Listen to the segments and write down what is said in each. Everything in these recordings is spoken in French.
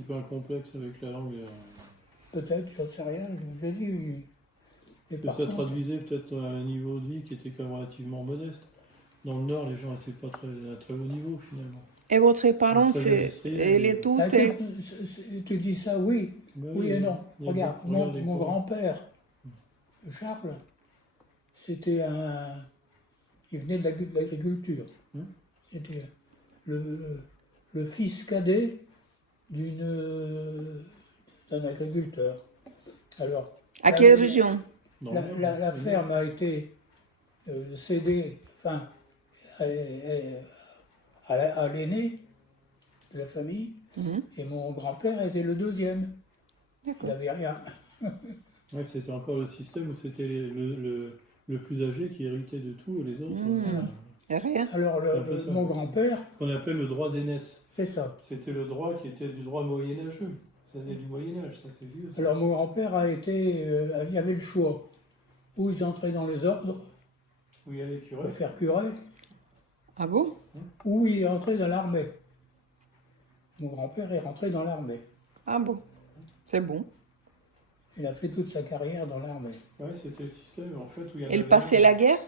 C'est pas un complexe avec la langue. Peut-être, j'en sais rien. J'ai dit. Et Que par ça contre, traduisait peut-être un niveau de vie qui était quand même relativement modeste. Dans le Nord, les gens n'étaient pas à très haut niveau finalement. Et votre parent, Très elle est industriel. toute... ah, écoute, tu dis ça, oui. Ben Oui et non. Regarde, regardez mon quoi. grand-père, Charles, c'était un. Il venait de l'agriculture. C'était le fils cadet d'un agriculteur. Alors, À quelle région? Non, la ferme a été cédée, enfin, à l'aîné de la famille, et mon grand-père était le deuxième. Il D'accord. n'avait rien. Ouais, c'était encore le système où c'était le plus âgé qui héritait de tout et les autres. Et rien. Alors, C'est un peu ça. mon grand-père, Ce qu'on appelle le droit d'aînesse. c'est ça. C'était le droit qui était du droit moyenâgeux. Ça venait du Moyen-Âge, ça c'est vieux. Ça. Alors, mon grand-père a été. Il y avait le choix. Ou ils entraient dans les ordres Où il y avait les curés. pour faire curé, Ah bon? ou il est entré dans l'armée. Mon grand-père est rentré dans l'armée. Ah bon. C'est bon. Il a fait toute sa carrière dans l'armée. Ouais, c'était le système en fait où il y en Elle avait passait un. la guerre?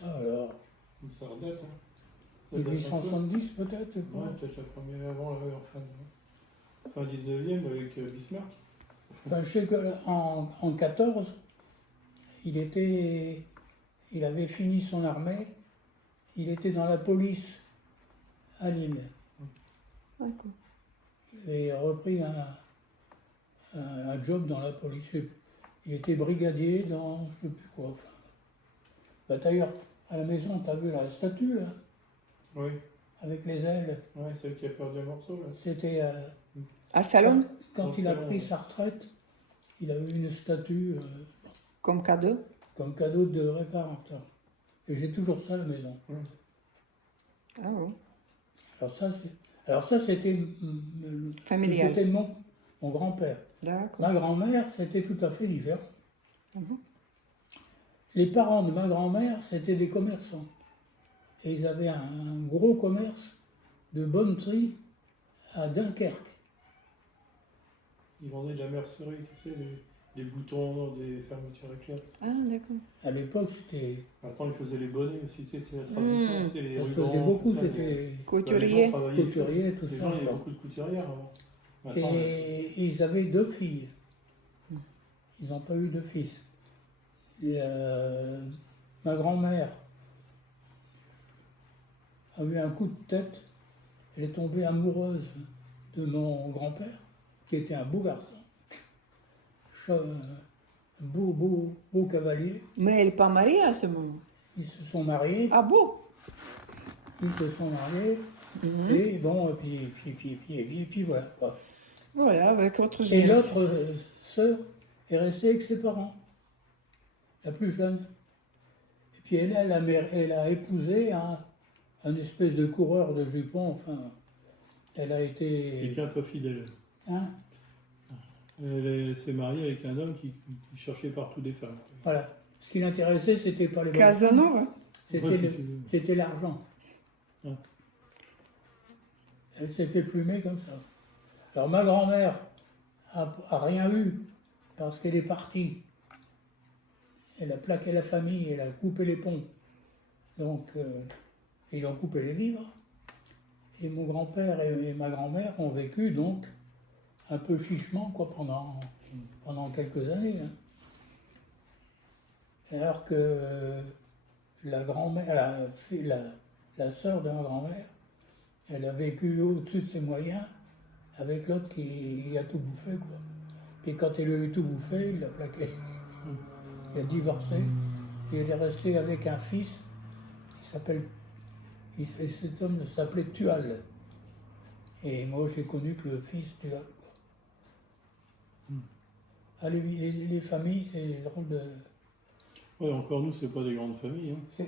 Ça alors, Ça redate, hein. Ça date un peu. 1870 peut-être, Ouais, quoi. peut-être la première avant, fin 19e avec Bismarck. Enfin, je sais qu'en 14, il avait fini son armée, il était dans la police à Lille. D'accord. Il avait repris un job dans la police. Il était brigadier dans je sais plus quoi. Enfin. Bah, d'ailleurs, à la maison, tu as vu la statue, là, Oui, avec les ailes. ouais, celle qui a perdu un morceau là. C'était À Salon? quand il a pris sa retraite, il a eu une statue Comme cadeau? comme cadeau de réparateur. Et j'ai toujours ça à la maison. Ah bon. Alors ça, c'était Familial. c'était mon grand-père. D'accord. Ma grand-mère, c'était tout à fait différent. Ah bon? Les parents de ma grand-mère, c'était des commerçants. Et ils avaient un gros commerce de bonneterie à Dunkerque. Ils vendaient de la mercerie, tu sais, des boutons, des fermetures éclairs. Ah d'accord. À l'époque, c'était. Maintenant, ils faisaient les bonnets aussi, tu sais, c'était la tradition, tu sais, les Ça se rubans. faisait beaucoup, tout ça, c'était Couturier. couturier, tout Les ça. gens, il y avait quoi. beaucoup de couturières avant. Maintenant, Et ils avaient 2 filles. Ils n'ont pas eu de fils. Et, ma grand-mère a eu un coup de tête. Elle est tombée amoureuse de mon grand-père, qui était un beau garçon. Beau cavalier. Mais elle n'est pas mariée à ce moment. Ils se sont mariés. Ah bon? Ils se sont mariés. Et bon, et puis voilà. Quoi. Voilà, avec votre Et génération. l'autre sœur est restée avec ses parents, la plus jeune. Et puis elle a épousé un espèce de coureur de jupons. Enfin, elle a été. quelqu'un pas fidèle. Hein, Elle s'est mariée avec un homme qui cherchait partout des femmes. voilà. Ce qui l'intéressait, c'était pas les bonnes femmes, Casanova? c'était l'argent. Ouais. Elle s'est fait plumer comme ça. Alors ma grand-mère a rien eu parce qu'elle est partie. Elle a plaqué la famille, elle a coupé les ponts. Donc, ils ont coupé les vivres. Et mon grand-père et ma grand-mère ont vécu donc un peu chichement quoi, pendant quelques années. Hein. Alors que la grand-mère, la sœur de ma grand-mère, elle a vécu au-dessus de ses moyens avec l'autre qui a tout bouffé. Quoi. Puis quand elle a eu tout bouffé, il l'a plaqué. Il a divorcé et elle est restée avec un fils qui s'appelle. Cet homme s'appelait Tual. Et moi j'ai connu que le fils Tual. Quoi. Ah, les familles, c'est drôle de. Ouais, encore nous, c'est pas des grandes familles. Hein.